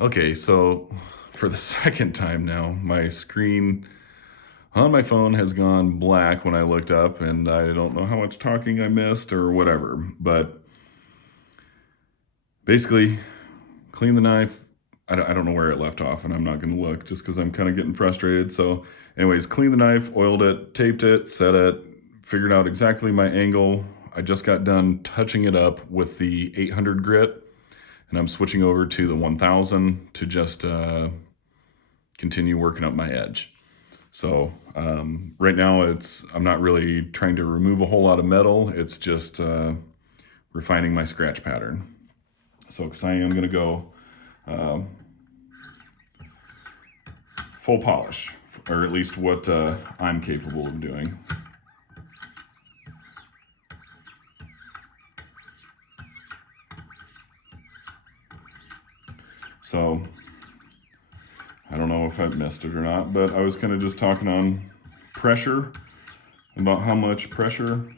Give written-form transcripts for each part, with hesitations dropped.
Okay, so for the second time now, my screen on my phone has gone black when I looked up, and I don't know how much talking I missed or whatever. But basically, clean the knife. I don't know where it left off, and I'm not going to look just because I'm kind of getting frustrated. So, anyways, clean the knife, oiled it, taped it, set it, figured out exactly my angle. I just got done touching it up with the 800 grit, and I'm switching over to the 1000 to just continue working up my edge. So right now I'm not really trying to remove a whole lot of metal. It's just refining my scratch pattern. So because I am going to go full polish, or at least what I'm capable of doing. So I don't know if I've missed it or not, but I was kind of just talking on pressure, about how much pressure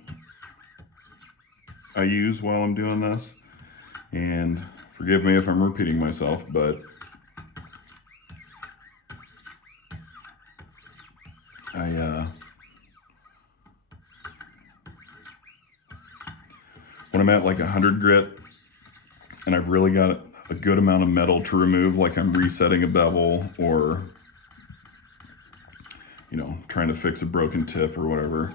I use while I'm doing this. And forgive me if I'm repeating myself, but when I'm at like 100 grit and I've really got a good amount of metal to remove, like I'm resetting a bevel or, trying to fix a broken tip or whatever,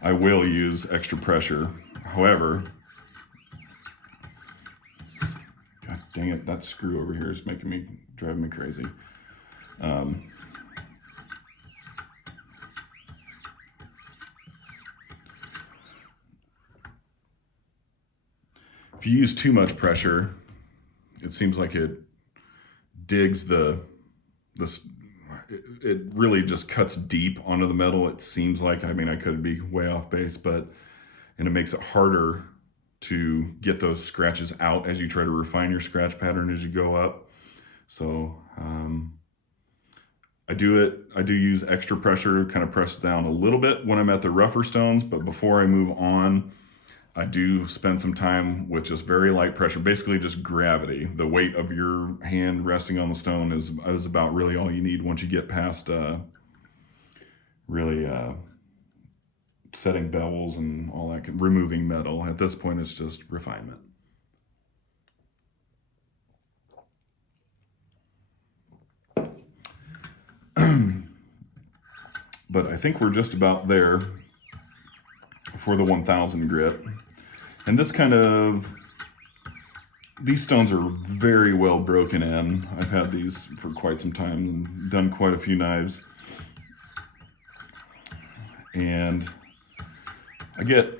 I will use extra pressure. However, God dang it, that screw over here is driving me crazy. If you use too much pressure, it seems like it digs it really just cuts deep onto the metal. It seems like, I could be way off base, and it makes it harder to get those scratches out as you try to refine your scratch pattern as you go up. So I do use extra pressure, kind of press down a little bit when I'm at the rougher stones, but before I move on, I do spend some time with just very light pressure, basically just gravity. The weight of your hand resting on the stone is about really all you need once you get past really setting bevels and all that, removing metal. At this point, it's just refinement. But I think we're just about there for the 1000 grit. And these stones are very well broken in. I've had these for quite some time and done quite a few knives. And I get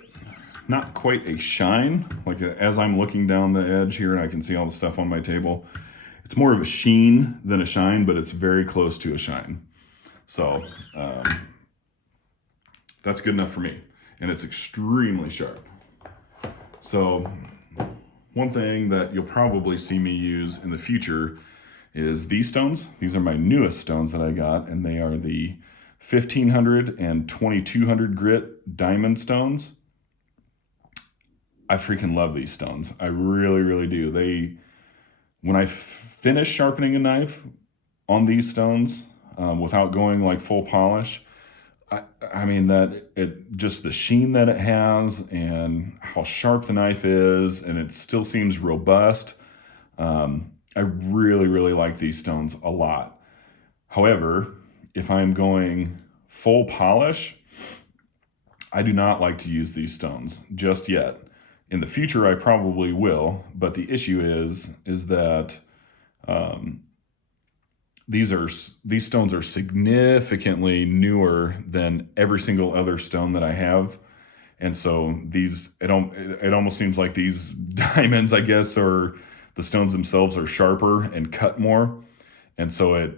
not quite a shine, like as I'm looking down the edge here and I can see all the stuff on my table. It's more of a sheen than a shine, but it's very close to a shine. So that's good enough for me. And it's extremely sharp. So one thing that you'll probably see me use in the future is these stones. These are my newest stones that I got, and they are the 1500 and 2200 grit diamond stones. I freaking love these stones. I really, really do. When I finish sharpening a knife on these stones, without going like full polish, just the sheen that it has and how sharp the knife is, and it still seems robust. I really, really like these stones a lot. However, if I'm going full polish, I do not like to use these stones just yet. In the future, I probably will, but the issue is that these stones are significantly newer than every single other stone that I have. And so it almost seems like these diamonds, I guess, or the stones themselves are sharper and cut more. And so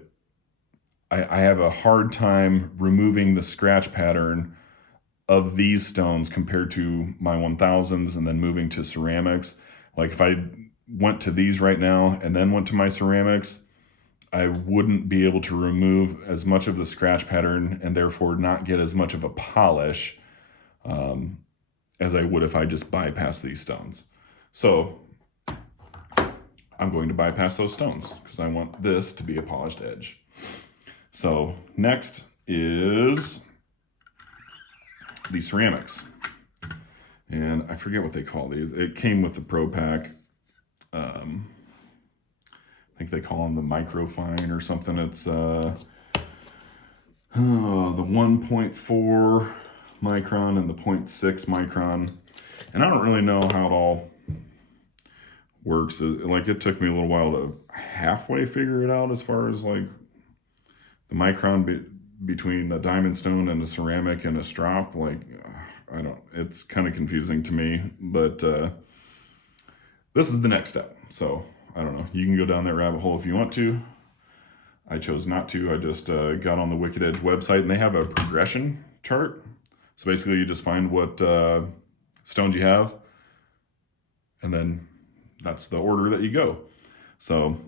I have a hard time removing the scratch pattern of these stones compared to my 1000s and then moving to ceramics. Like if I went to these right now and then went to my ceramics, I wouldn't be able to remove as much of the scratch pattern and therefore not get as much of a polish as I would if I just bypassed these stones. So I'm going to bypass those stones because I want this to be a polished edge. So next is the ceramics. And I forget what they call these. It came with the Pro Pack. I think they call them the Microfine or something. It's the 1.4 micron and the 0.6 micron. And I don't really know how it all works. Like, it took me a little while to halfway figure it out as far as like the micron between a diamond stone and a ceramic and a strop. Like, it's kind of confusing to me, but this is the next step. So I don't know. You can go down that rabbit hole if you want to. I chose not to. I just got on the Wicked Edge website, and they have a progression chart. So basically, you just find what stones you have, and then that's the order that you go. So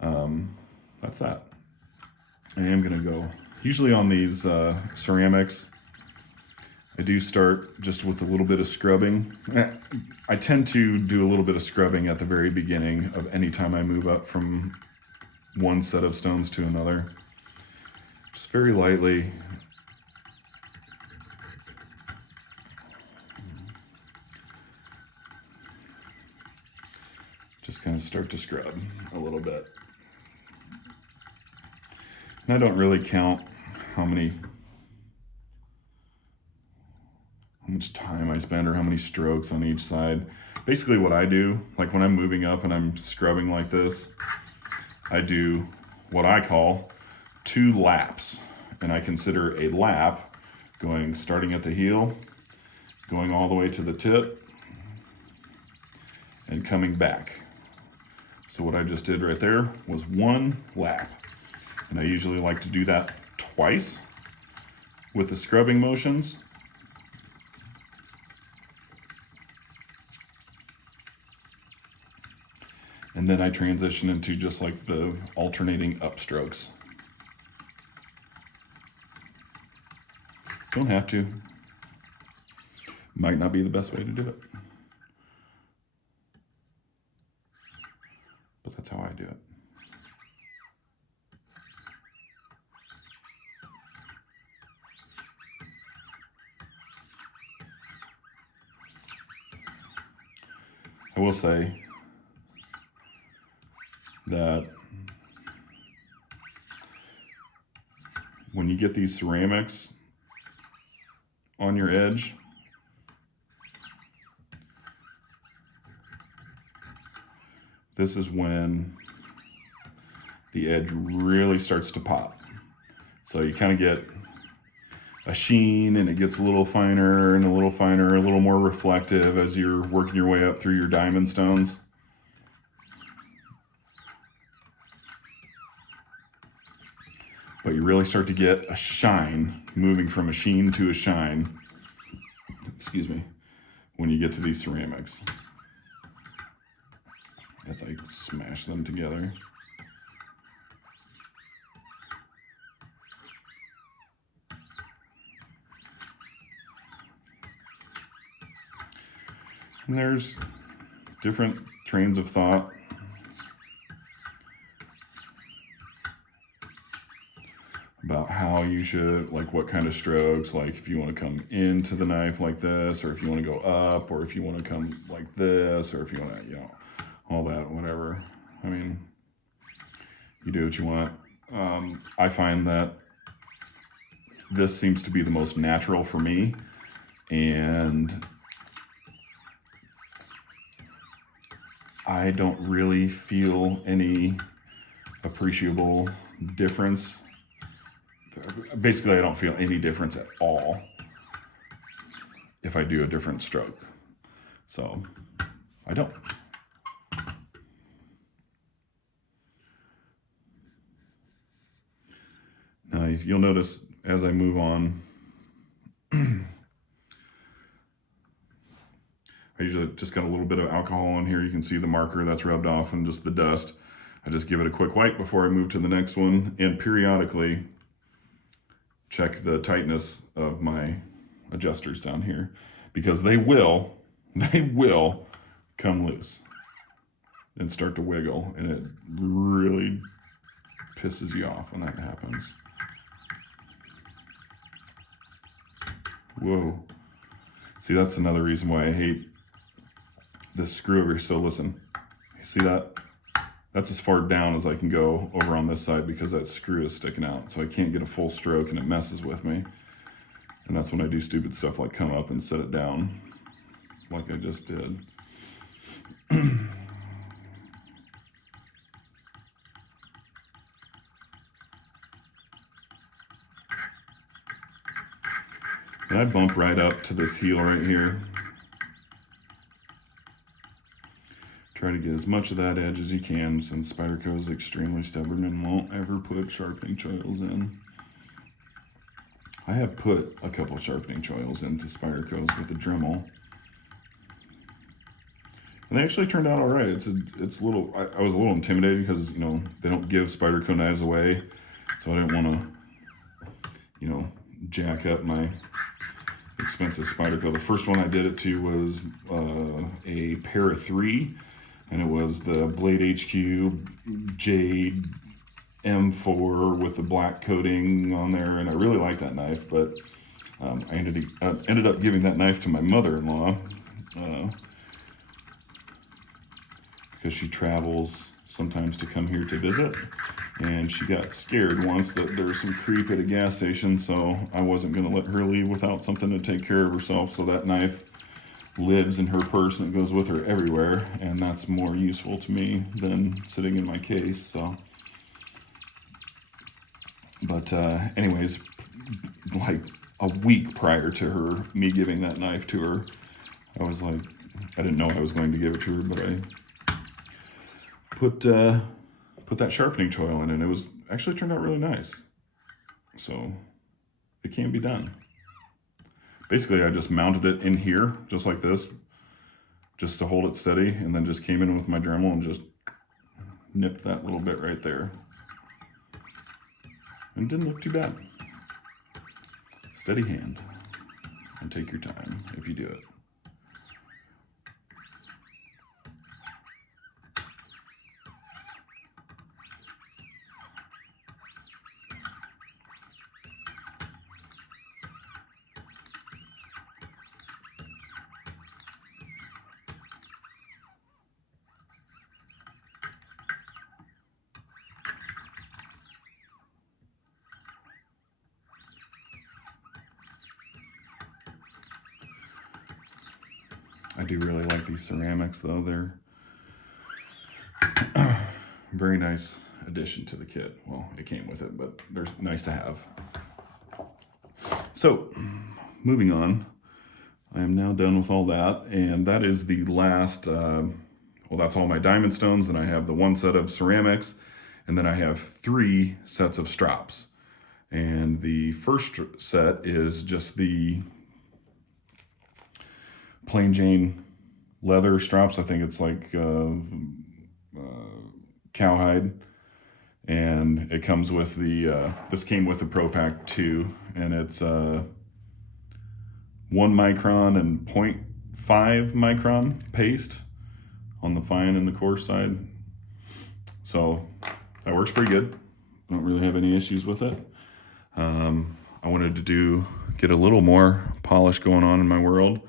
that's that. I am going to go. Usually on these ceramics, I do start just with a little bit of scrubbing. I tend to do a little bit of scrubbing at the very beginning of any time I move up from one set of stones to another. Just very lightly. Just kind of start to scrub a little bit. And I don't really count how much time I spend or how many strokes on each side. Basically what I do, like when I'm moving up and I'm scrubbing like this, I do what I call 2 laps. And I consider a lap starting at the heel, going all the way to the tip, and coming back. So what I just did right there was 1 lap. And I usually like to do that twice with the scrubbing motions. And then I transition into just like the alternating upstrokes. Don't have to. Might not be the best way to do it. But that's how I do it. I will say that when you get these ceramics on your edge, this is when the edge really starts to pop. So you kind of get a sheen, and it gets a little finer and a little finer, a little more reflective as you're working your way up through your diamond stones. But you really start to get a shine, moving from a sheen to a shine, excuse me, when you get to these ceramics. As I smash them together. And there's different trains of thought. About how you should, like what kind of strokes, like if you want to come into the knife like this, or if you want to go up, or if you want to come like this, or if you want to, all that, whatever. I mean, you do what you want. I find that this seems to be the most natural for me, and I don't really feel any appreciable difference. Basically, I don't feel any difference at all if I do a different stroke. So, I don't. Now, you'll notice as I move on, I usually just got a little bit of alcohol on here. You can see the marker that's rubbed off and just the dust. I just give it a quick wipe before I move to the next one, and periodically check the tightness of my adjusters down here, because they will come loose. and start to wiggle, and it really pisses you off when that happens. Whoa. See, that's another reason why I hate this screw over here. So listen, you see that? That's as far down as I can go over on this side because that screw is sticking out. So I can't get a full stroke and it messes with me. And that's when I do stupid stuff like come up and set it down like I just did. And I bump right up to this heel right here. Try to get as much of that edge as you can, since Spyderco is extremely stubborn and won't ever put sharpening choils in. I have put a couple sharpening choils into Spydercos with a Dremel, and they actually turned out all right. It's a little. I was a little intimidated because they don't give Spyderco knives away, so I didn't want to jack up my expensive Spyderco. The first one I did it to was a pair of 3, and it was the Blade HQ Jade M4 with the black coating on there, and I really liked that knife, but I ended up giving that knife to my mother-in-law because she travels sometimes to come here to visit, and she got scared once that there was some creep at a gas station, so I wasn't going to let her leave without something to take care of herself. So that knife lives in her purse and it goes with her everywhere, and that's more useful to me than sitting in my case. So, but anyways, like a week prior to me giving that knife to her, I was like, I didn't know I was going to give it to her, but I put that sharpening choil in, and it was actually turned out really nice. So it can be done. Basically, I just mounted it in here, just like this, just to hold it steady, and then just came in with my Dremel and just nipped that little bit right there. And it didn't look too bad. Steady hand, and take your time if you do it. I do really like these ceramics, though. They're very nice addition to the kit. Well, it came with it, but they're nice to have. So, moving on. I am now done with all that, and that is the last, well, that's all my diamond stones. Then I have the 1 set of ceramics, and then I have 3 sets of strops. And the first set is just the plain Jane leather straps. I think it's like cowhide, and it comes with the this came with the Pro Pack 2, and it's 1 micron and 0.5 micron paste on the fine and the coarse side. So that works pretty good. I don't really have any issues with it. I wanted to get a little more polish going on in my world.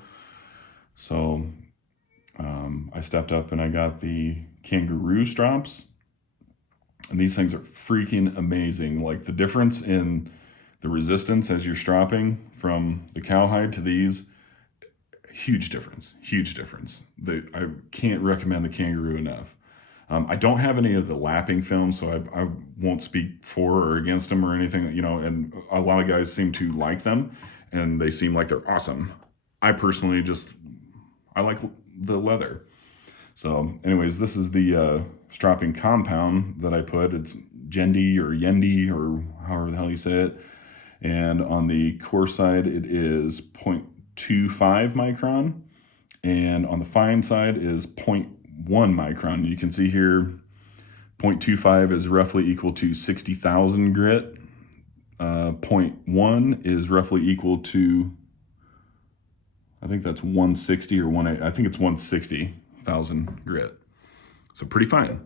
So I stepped up and I got the Kangaroo Straps. And these things are freaking amazing. Like the difference in the resistance as you're stropping from the cowhide to these, huge difference, huge difference. I can't recommend the Kangaroo enough. I don't have any of the lapping films, so I won't speak for or against them or anything, and a lot of guys seem to like them, and they seem like they're awesome. I personally I like the leather. So anyways, this is the Stropping Compound that I put. It's Yendi or however the hell you say it. And on the coarse side, it is 0.25 micron. And on the fine side is 0.1 micron. You can see here, 0.25 is roughly equal to 60,000 grit. 0.1 is roughly equal to, I think that's 160 or I think it's 160,000 grit. So pretty fine,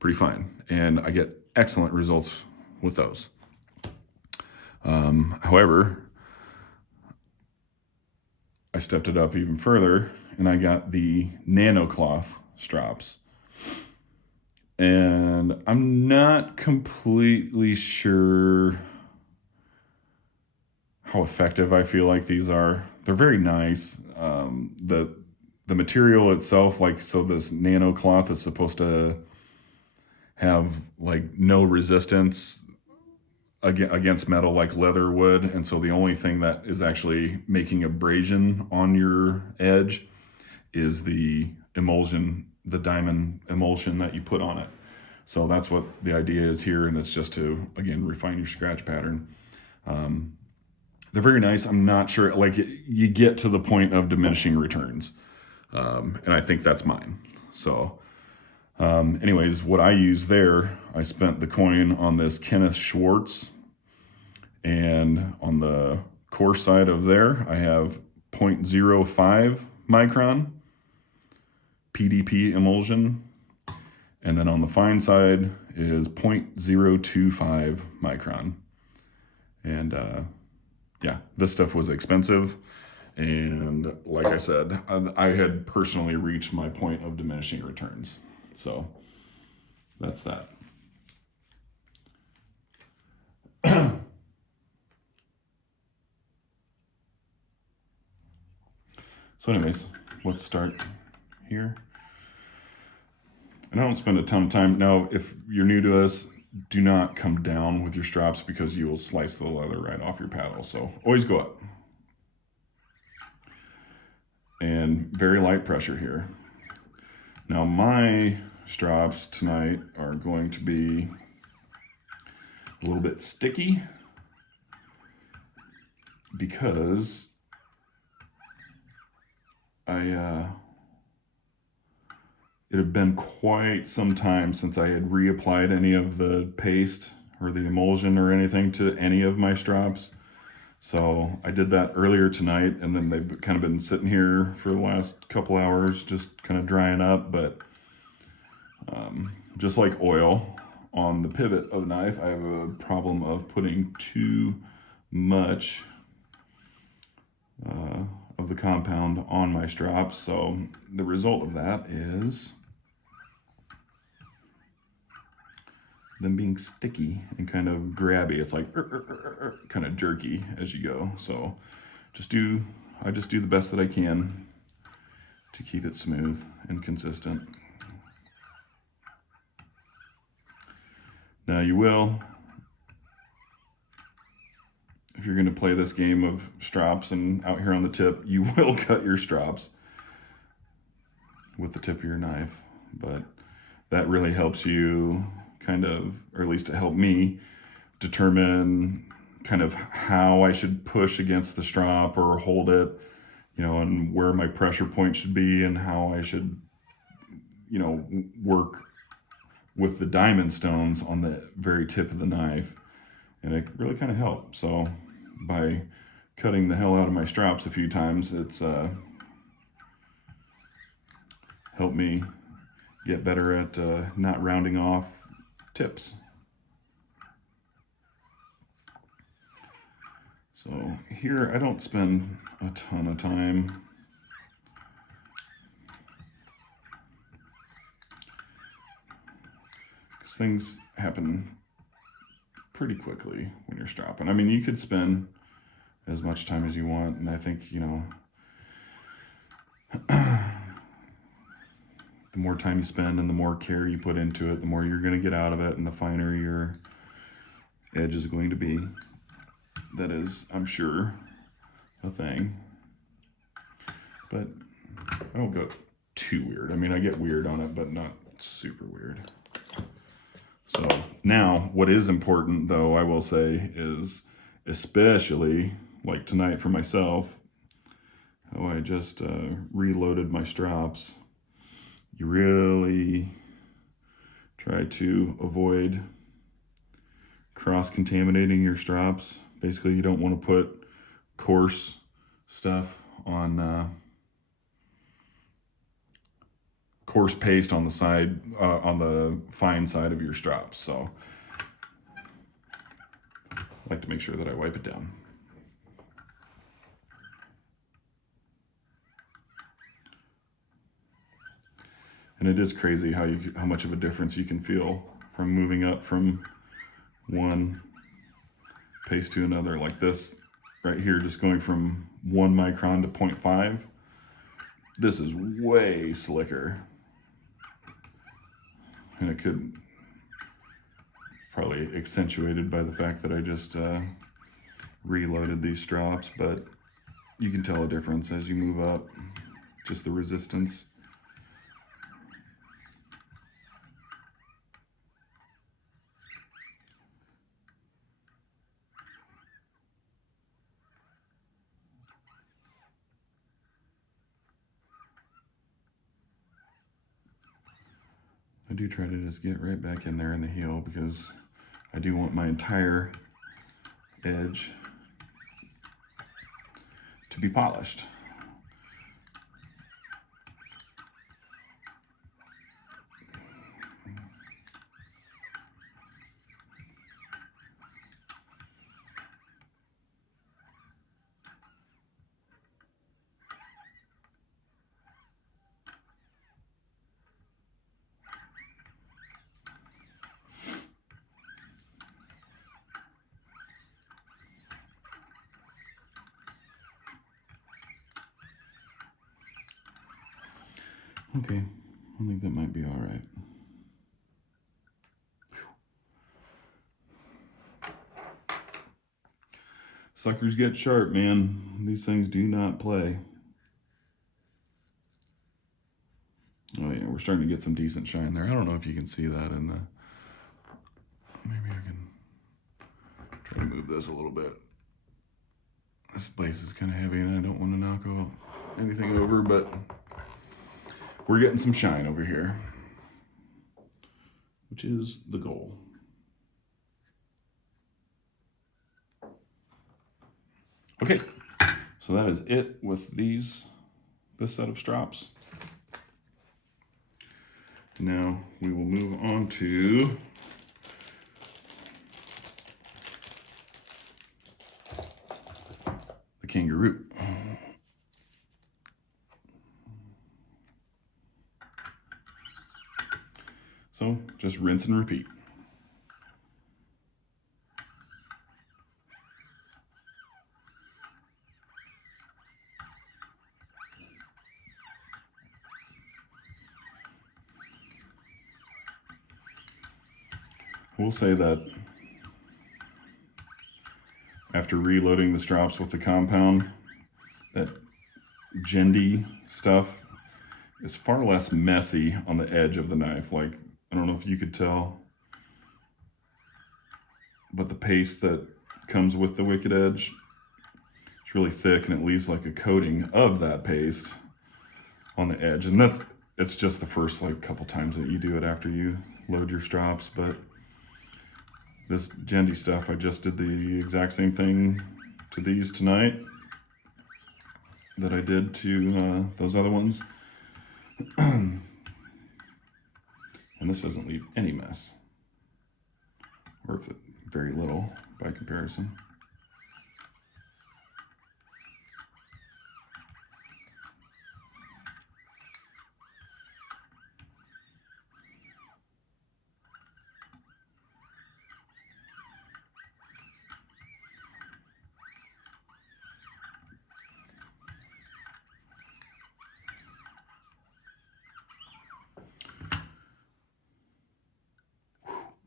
pretty fine. And I get excellent results with those. However, I stepped it up even further and I got the Nano cloth straps. And I'm not completely sure how effective I feel like these are. They're very nice. The material itself, like, so this Nano cloth is supposed to have like no resistance against metal like leather would, and so the only thing that is actually making abrasion on your edge is the emulsion, the diamond emulsion that you put on it. So that's what the idea is here, and it's just to, again, refine your scratch pattern. They're very nice. I'm not sure, like, you get to the point of diminishing returns, and I think that's mine. So anyways, what I use there, I spent the coin on this Kenneth Schwartz, and on the coarse side of there, I have 0.05 micron PDP emulsion. And then on the fine side is 0.025 micron. And yeah, this stuff was expensive. And like I said, I had personally reached my point of diminishing returns. So that's that. So anyways, let's start here. And I don't spend a ton of time. Now, if you're new to us, do not come down with your straps because you will slice the leather right off your paddle. So always go up. And very light pressure here. Now my straps tonight are going to be a little bit sticky because it had been quite some time since I had reapplied any of the paste or the emulsion or anything to any of my straps. So I did that earlier tonight, and then they've kind of been sitting here for the last couple hours, just kind of drying up. But just like oil on the pivot of a knife, I have a problem of putting too much of the compound on my straps. So the result of that is them being sticky and kind of grabby. It's like kind of jerky as you go. So I just do the best that I can to keep it smooth and consistent. Now you will, if you're going to play this game of straps and out here on the tip, you will cut your straps with the tip of your knife. But that really helps you kind of, or at least it helped me determine kind of how I should push against the strap or hold it, and where my pressure point should be and how I should, work with the diamond stones on the very tip of the knife. And it really kind of helped. So by cutting the hell out of my straps a few times, it's helped me get better at not rounding off tips. So here I don't spend a ton of time. Because things happen pretty quickly when you're strapping. I mean, you could spend as much time as you want, and I think, the more time you spend and the more care you put into it, the more you're going to get out of it, and the finer your edge is going to be. That is, I'm sure, a thing. But I don't go too weird. I mean, I get weird on it, but not super weird. So now, what is important, though, I will say, is especially like tonight for myself, how I just reloaded my straps. You really try to avoid cross-contaminating your straps. Basically, you don't want to put coarse stuff on coarse paste on the side, on the fine side of your straps. So I like to make sure that I wipe it down. And it is crazy how much of a difference you can feel from moving up from one paste to another. Like this right here, just going from 1 micron to 0.5. This is way slicker. And it could probably accentuated by the fact that I just reloaded these straps, but you can tell a difference as you move up, just the resistance. I do try to just get right back in there in the heel because I do want my entire edge to be polished. Okay, I think that might be all right. Suckers get sharp, man. These things do not play. Oh yeah, we're starting to get some decent shine there. I don't know if you can see that in the... Maybe I can try to move this a little bit. This place is kind of heavy and I don't want to knock anything over, but we're getting some shine over here, which is the goal. Okay, so that is it with this set of straps. Now we will move on to the Kangaroo. So just rinse and repeat. I will say that after reloading the straps with the compound, that gendy stuff is far less messy on the edge of the knife. Like, I don't know if you could tell, but the paste that comes with the Wicked Edge, it's really thick and it leaves like a coating of that paste on the edge. And it's just the first like couple times that you do it after you load your straps. But this gendy stuff, I just did the exact same thing to these tonight that I did to those other ones. And this doesn't leave any mess, or if it, very little by comparison.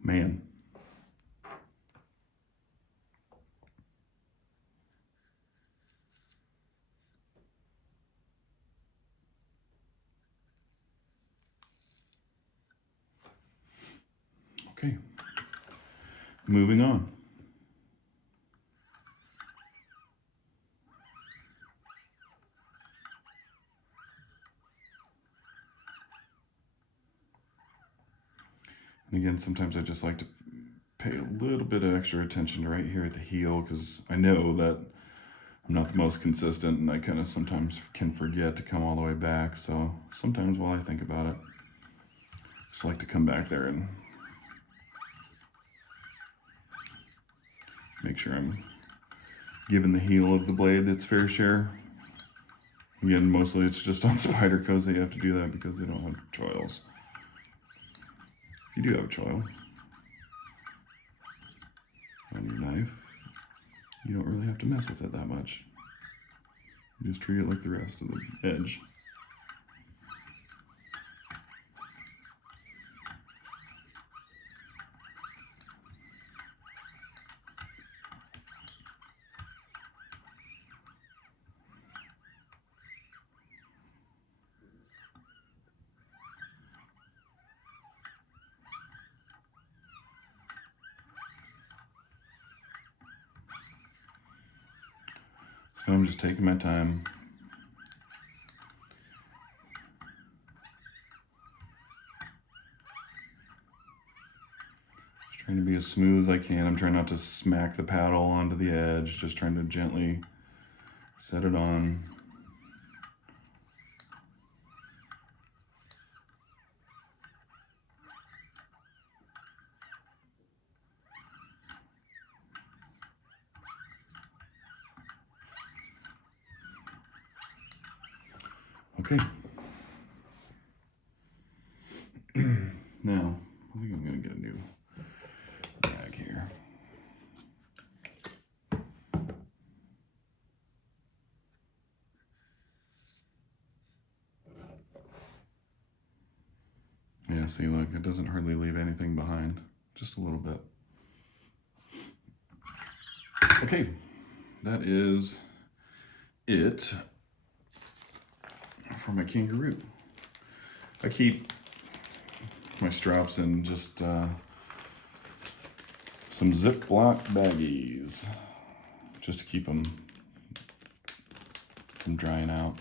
Man. Okay. Moving on. And again, sometimes I just like to pay a little bit of extra attention to right here at the heel, because I know that I'm not the most consistent and I kind of sometimes can forget to come all the way back. So sometimes while I think about it. Just like to come back there and make sure I'm giving the heel of the blade its fair share. Again, mostly it's just on Spydercos that you have to do that because they don't have choils. If you do have a choil on your knife, you don't really have to mess with it that much. You just treat it like the rest of the edge. So I'm just taking my time. Just trying to be as smooth as I can. I'm trying not to smack the paddle onto the edge, just trying to gently set it on. Okay. Now, I think I'm going to get a new bag here. Yeah, see, look, it doesn't hardly leave anything behind. Just a little bit. Okay, that is it for my Kangaroo. I keep my straps in just some Ziploc baggies, just to keep them from drying out.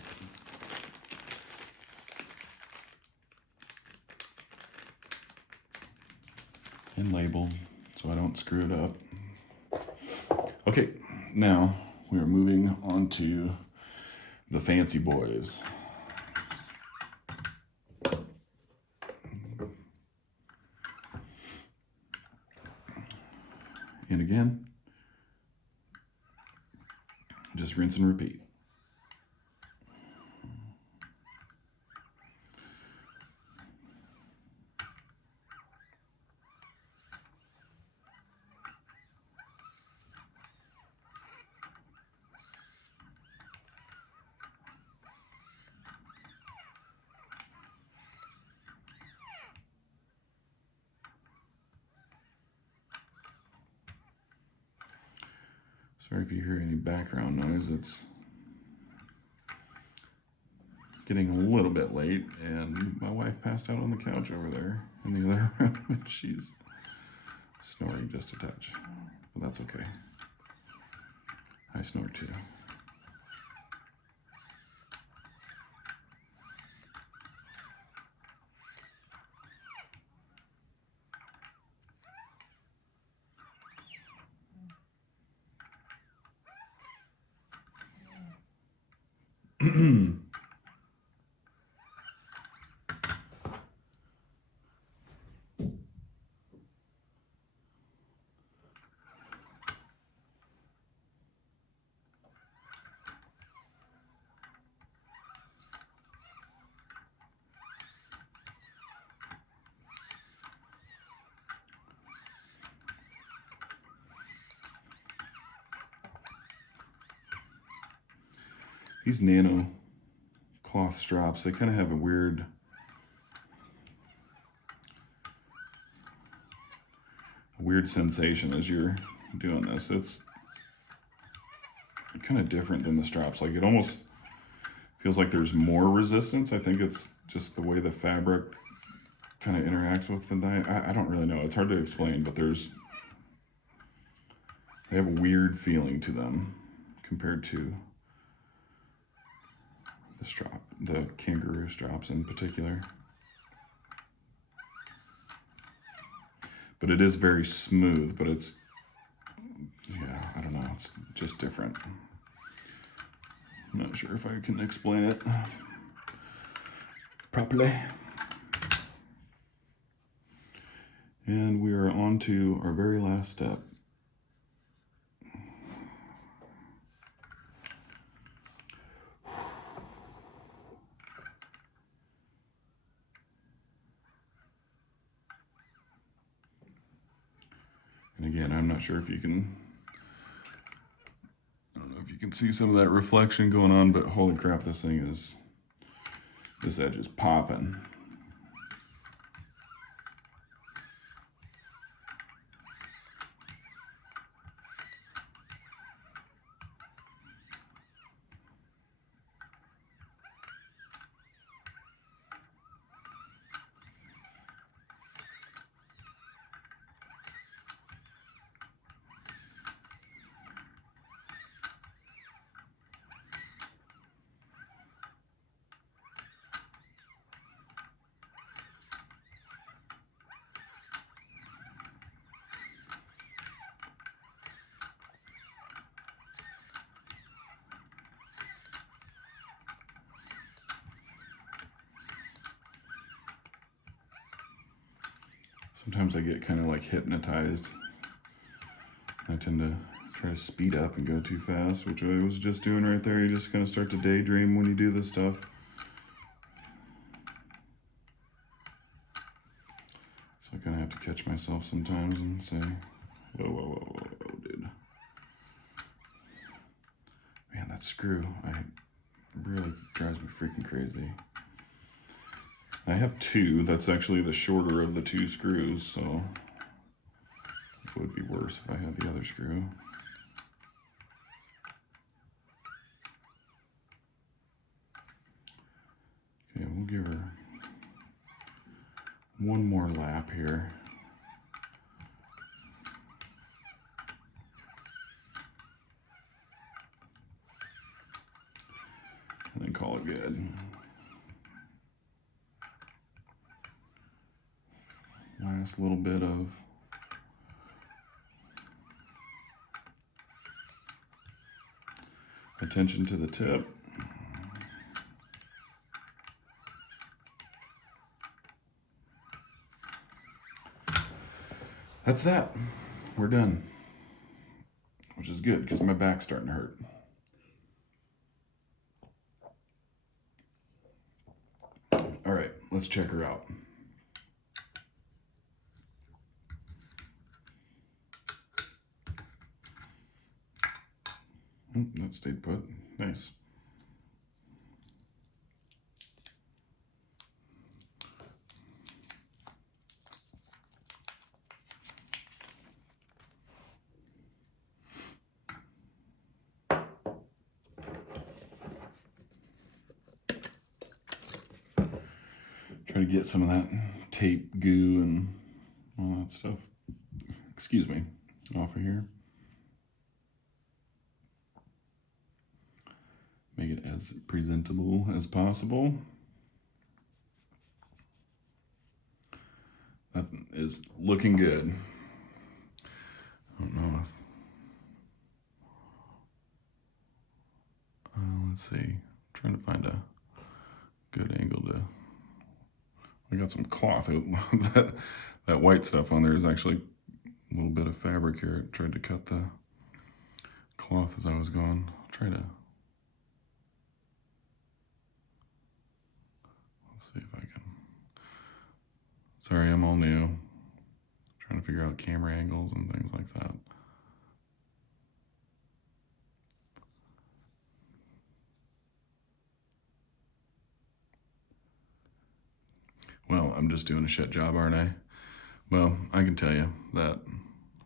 And label so I don't screw it up. Okay, now we are moving on to the fancy boys. And again, just rinse and repeat. Sorry if you hear any background noise. It's getting a little bit late, and my wife passed out on the couch over there in the other room, and she's snoring just a touch, but that's okay. I snore too. These Nano cloth straps, they kind of have a weird sensation as you're doing this. It's kind of different than the straps. Like, it almost feels like there's more resistance. I think it's just the way the fabric kind of interacts with the knife. I don't really know. It's hard to explain, but they have a weird feeling to them compared to the Kangaroo straps in particular. But it is very smooth, but it's, yeah, I don't know, it's just different. I'm not sure if I can explain it properly. And we are on to our very last step. And again, I'm not sure if you can, I don't know if you can see some of that reflection going on, but holy crap, this edge is popping. Sometimes I get kind of like hypnotized. I tend to try to speed up and go too fast, which I was just doing right there. You just kind of start to daydream when you do this stuff. So I kind of have to catch myself sometimes and say, whoa, whoa, whoa, whoa, whoa, dude. Man, that screw, really drives me freaking crazy. I have two. That's actually the shorter of the two screws, so it would be worse if I had the other screw. Okay, we'll give her one more lap here. And then call it good. Last little bit of attention to the tip. That's that. We're done. Which is good because my back's starting to hurt. All right, let's check her out. Oh, that stayed put. Nice. Try to get some of that tape, goo, and all that stuff, excuse me, off of here. Make it as presentable as possible. That is looking good. I don't know if, let's see, I'm trying to find a good angle to, I got some cloth. that white stuff on there is actually a little bit of fabric here. I tried to cut the cloth as I was going. I'll try to, let's see if I can. Sorry, I'm all new. Trying to figure out camera angles and things like that. Well, I'm just doing a shit job, aren't I? Well, I can tell you that,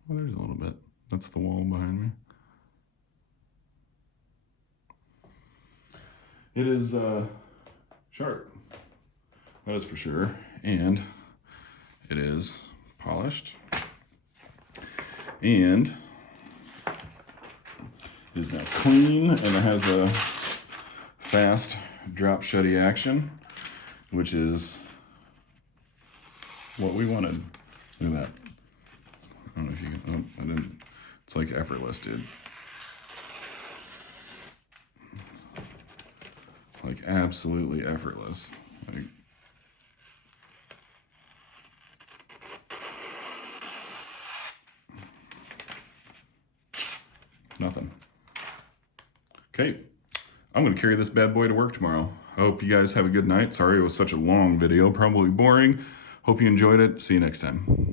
well, there's a little bit. That's the wall behind me. It is sharp, that is for sure, and it is polished, and it is now clean, and it has a fast drop shutty action, which is what we wanted. Look at that. I don't know if you can, oh, I didn't. It's like effortless, dude. Like absolutely effortless. Like, Nothing. Okay, I'm going to carry this bad boy to work tomorrow. I hope you guys have a good night. Sorry it was such a long video, probably boring. Hope you enjoyed it. See you next time.